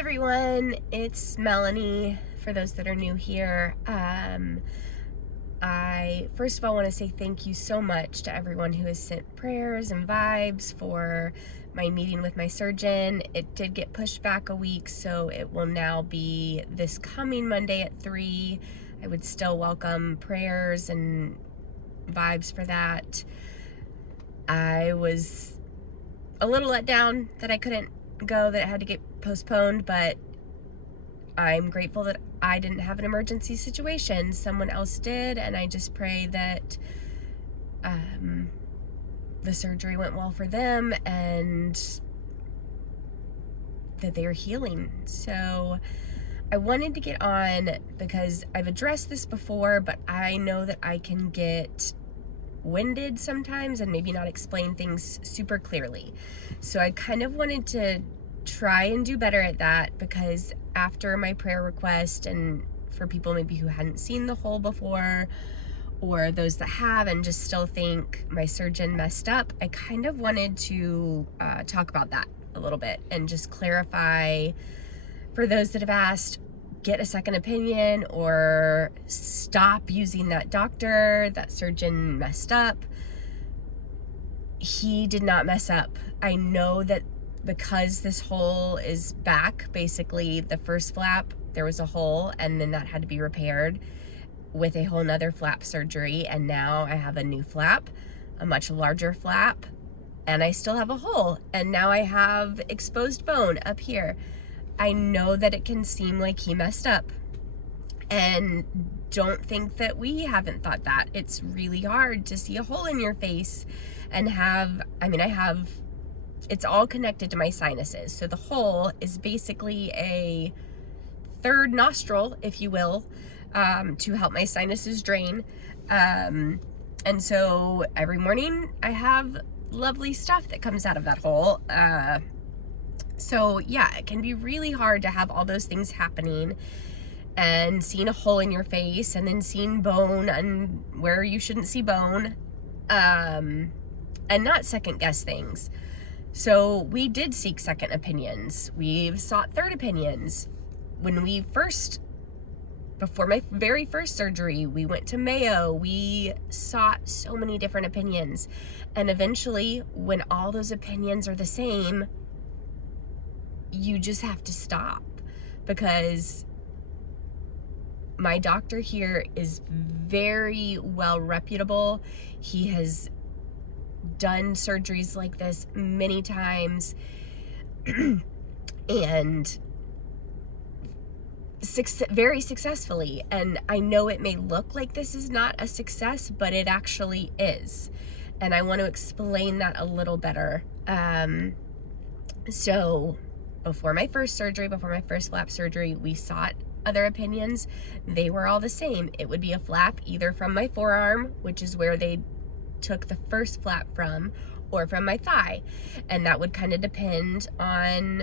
everyone, it's Melanie. For those that are new here, I first of all want to say thank you so much to everyone who has sent prayers and vibes for my meeting with my surgeon. It did get pushed back a week, so it will now be this coming Monday at 3. I would still welcome prayers and vibes for that. I was a little let down that I couldn't go, that it had to get postponed, but I'm grateful that I didn't have an emergency situation. Someone else did, and I just pray that the surgery went well for them and that they are healing. So I wanted to get on because I've addressed this before, but I know that I can get winded sometimes and maybe not explain things super clearly. So I kind of wanted to try and do better at that, because after my prayer request, and for people maybe who hadn't seen the hole before, or those that have and just still think my surgeon messed up, I kind of wanted to talk about that a little bit and just clarify for those that have asked, get a second opinion or stop using that doctor. That surgeon messed up. He did not mess up. I know that because this hole is back, basically the first flap, there was a hole and then that had to be repaired with a whole nother flap surgery. And now I have a new flap, a much larger flap, and I still have a hole. And now I have exposed bone up here. I know that it can seem like he messed up, and don't think that we haven't thought that. It's really hard to see a hole in your face and it's all connected to my sinuses. So the hole is basically a third nostril, if you will, to help my sinuses drain. And so every morning I have lovely stuff that comes out of that hole. So yeah, it can be really hard to have all those things happening and seeing a hole in your face and then seeing bone and where you shouldn't see bone, and not second guess things. So we did seek second opinions. We've sought third opinions. Before my very first surgery, we went to Mayo. We sought so many different opinions. And eventually, when all those opinions are the same, you just have to stop, because my doctor here is very well reputable. He has done surgeries like this many times and very successfully. And I know it may look like this is not a success, but it actually is. And I want to explain that a little better. So before my first flap surgery, we sought other opinions. They were all the same. It would be a flap either from my forearm, which is where they took the first flap from, or from my thigh. And that would kind of depend on,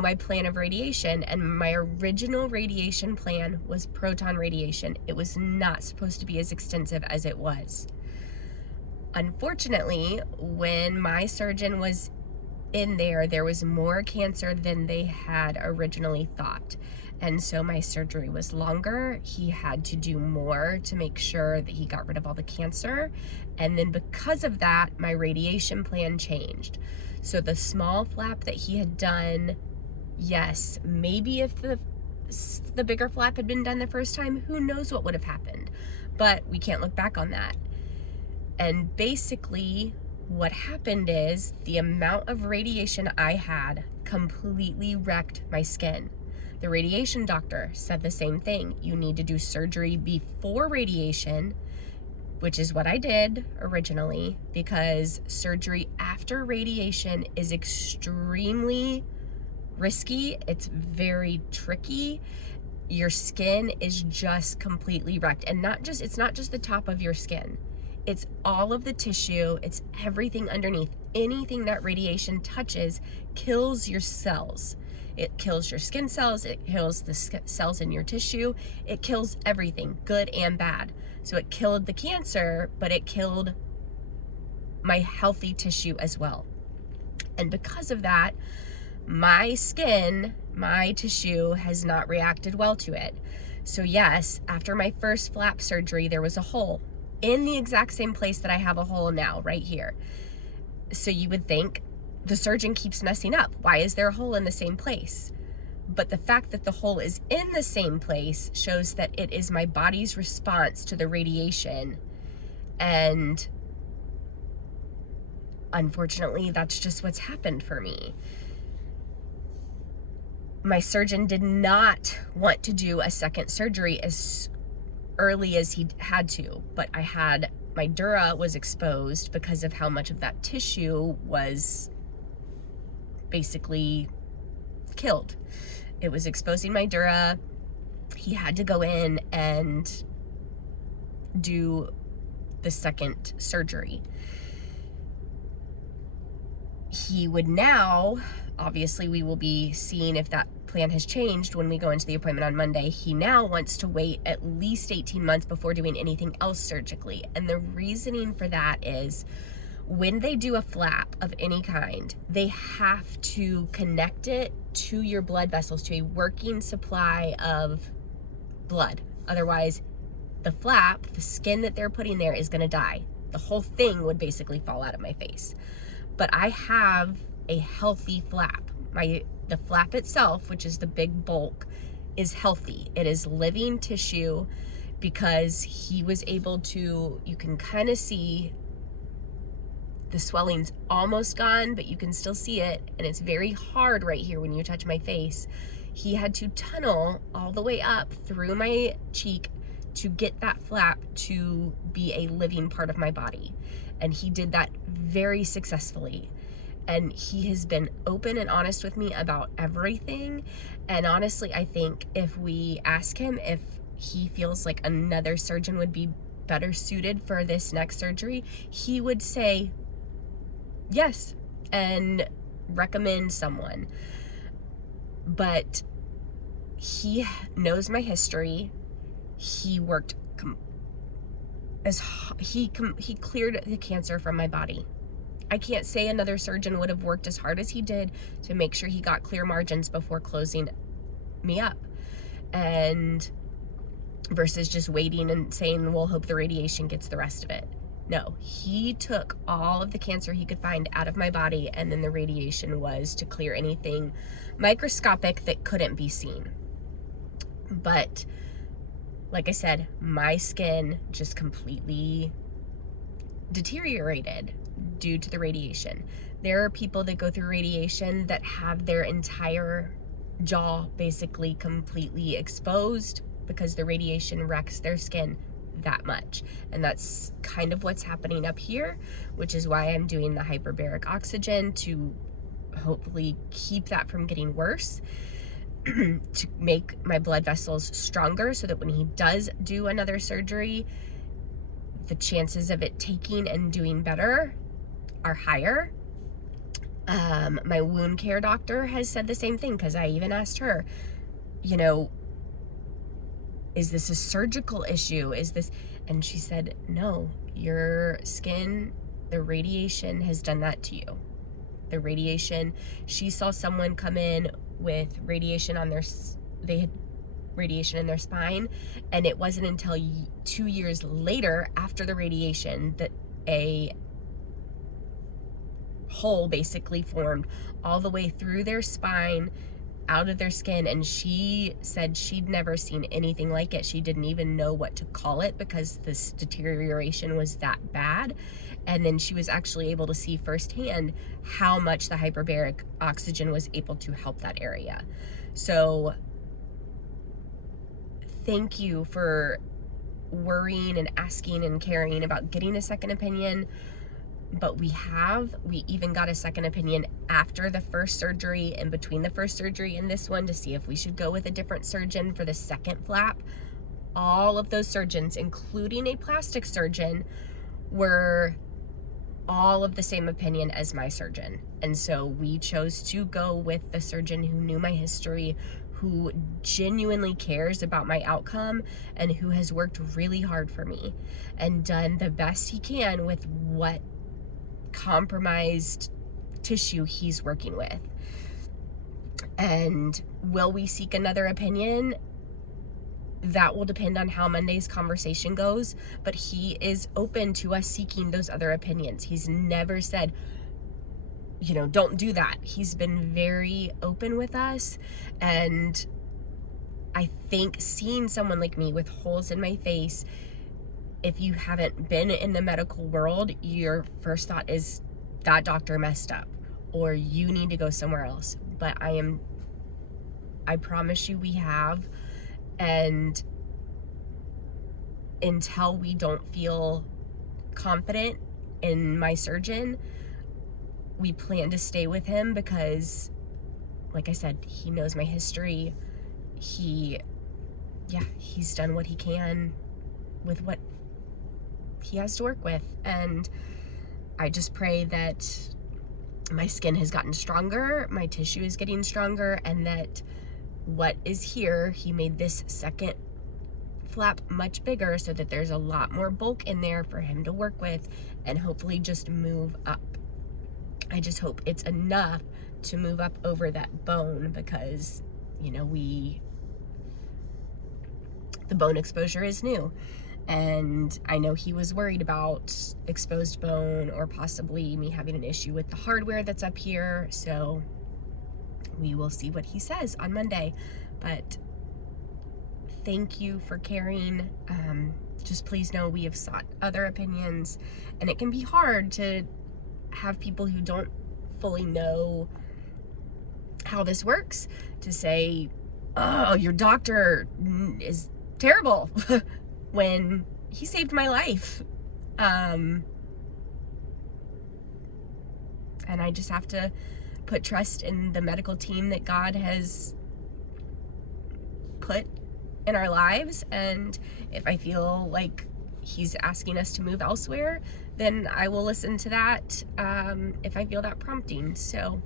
my plan of radiation. And my original radiation plan was proton radiation. It was not supposed to be as extensive as it was. Unfortunately, when my surgeon was in there was more cancer than they had originally thought. And so my surgery was longer. He had to do more to make sure that he got rid of all the cancer. And then because of that, my radiation plan changed. So the small flap that he had done, yes, maybe if the bigger flap had been done the first time, who knows what would have happened. But we can't look back on that. And basically, what happened is the amount of radiation I had completely wrecked my skin. The radiation doctor said the same thing. You need to do surgery before radiation, which is what I did originally, because surgery after radiation is extremely risky. It's very tricky. Your skin is just completely wrecked. And it's not just the top of your skin. It's all of the tissue. It's everything underneath. Anything that radiation touches kills your cells. It kills your skin cells. It kills the cells in your tissue. It kills everything, good and bad. So it killed the cancer, but it killed my healthy tissue as well. And because of that, my skin, my tissue has not reacted well to it. So yes, after my first flap surgery, there was a hole in the exact same place that I have a hole now, right here. So you would think the surgeon keeps messing up. Why is there a hole in the same place? But the fact that the hole is in the same place shows that it is my body's response to the radiation. And unfortunately, that's just what's happened for me. My surgeon did not want to do a second surgery as early as he had to, but my dura was exposed because of how much of that tissue was basically killed. It was exposing my dura. He had to go in and do the second surgery. He would now, obviously we will be seeing if that plan has changed when we go into the appointment on Monday. He now wants to wait at least 18 months before doing anything else surgically. And the reasoning for that is when they do a flap of any kind, they have to connect it to your blood vessels, to a working supply of blood. Otherwise, the flap, the skin that they're putting there is gonna die. The whole thing would basically fall out of my face. But I have a healthy flap. The flap itself, which is the big bulk, is healthy. It is living tissue because he was able to, you can kind of see the swelling's almost gone, but you can still see it, and it's very hard right here when you touch my face. He had to tunnel all the way up through my cheek to get that flap to be a living part of my body. And he did that very successfully. And he has been open and honest with me about everything. And honestly, I think if we ask him if he feels like another surgeon would be better suited for this next surgery, he would say yes and recommend someone. But he knows my history. He worked he cleared the cancer from my body. I can't say another surgeon would have worked as hard as he did to make sure he got clear margins before closing me up, and versus just waiting and saying, we'll hope the radiation gets the rest of it. No, he took all of the cancer he could find out of my body, and then the radiation was to clear anything microscopic that couldn't be seen. But like I said, my skin just completely deteriorated due to the radiation. There are people that go through radiation that have their entire jaw basically completely exposed because the radiation wrecks their skin that much. And that's kind of what's happening up here, which is why I'm doing the hyperbaric oxygen to hopefully keep that from getting worse. To make my blood vessels stronger so that when he does do another surgery, the chances of it taking and doing better are higher. My wound care doctor has said the same thing, because I even asked her, you know, is this a surgical issue? And she said, no, your skin, the radiation has done that to you. The radiation, she saw someone come in with radiation on they had radiation in their spine, and it wasn't until 2 years later after the radiation that a hole basically formed all the way through their spine, out of their skin, and she said she'd never seen anything like it. She didn't even know what to call it because this deterioration was that bad. And then she was actually able to see firsthand how much the hyperbaric oxygen was able to help that area. So thank you for worrying and asking and caring about getting a second opinion. But we even got a second opinion after the first surgery and between the first surgery and this one to see if we should go with a different surgeon for the second flap. All of those surgeons, including a plastic surgeon, were all of the same opinion as my surgeon. And so we chose to go with the surgeon who knew my history, who genuinely cares about my outcome, and who has worked really hard for me and done the best he can with what compromised tissue he's working with. And will we seek another opinion? That will depend on how Monday's conversation goes, but he is open to us seeking those other opinions. He's never said, don't do that. He's been very open with us. And I think seeing someone like me with holes in my face, if you haven't been in the medical world, your first thought is that doctor messed up or you need to go somewhere else. But I promise you we have. And until we don't feel confident in my surgeon, we plan to stay with him because, like I said, he knows my history. He's done what he can with what he has to work with. And I just pray that my skin has gotten stronger, my tissue is getting stronger, and that what is here, he made this second flap much bigger so that there's a lot more bulk in there for him to work with and hopefully just move up. I just hope it's enough to move up over that bone because, the bone exposure is new. And I know he was worried about exposed bone or possibly me having an issue with the hardware that's up here. So we will see what he says on Monday. But thank you for caring. Just please know we have sought other opinions, and it can be hard to have people who don't fully know how this works to say, oh, your doctor is terrible when he saved my life. And I just have to put trust in the medical team that God has put in our lives. And if I feel like he's asking us to move elsewhere, then I will listen to that if I feel that prompting. So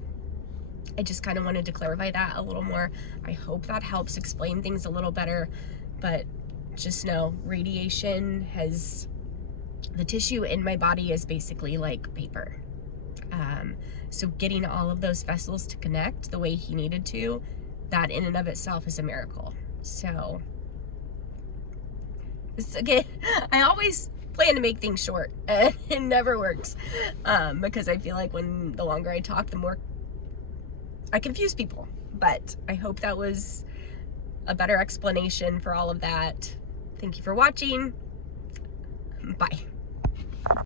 I just kind of wanted to clarify that a little more. I hope that helps explain things a little better, but just know radiation the tissue in my body is basically like paper. So getting all of those vessels to connect the way he needed to, that in and of itself is a miracle. So again, I always plan to make things short and it never works because I feel like the longer I talk, the more I confuse people. But I hope that was a better explanation for all of that. Thank you for watching. Bye.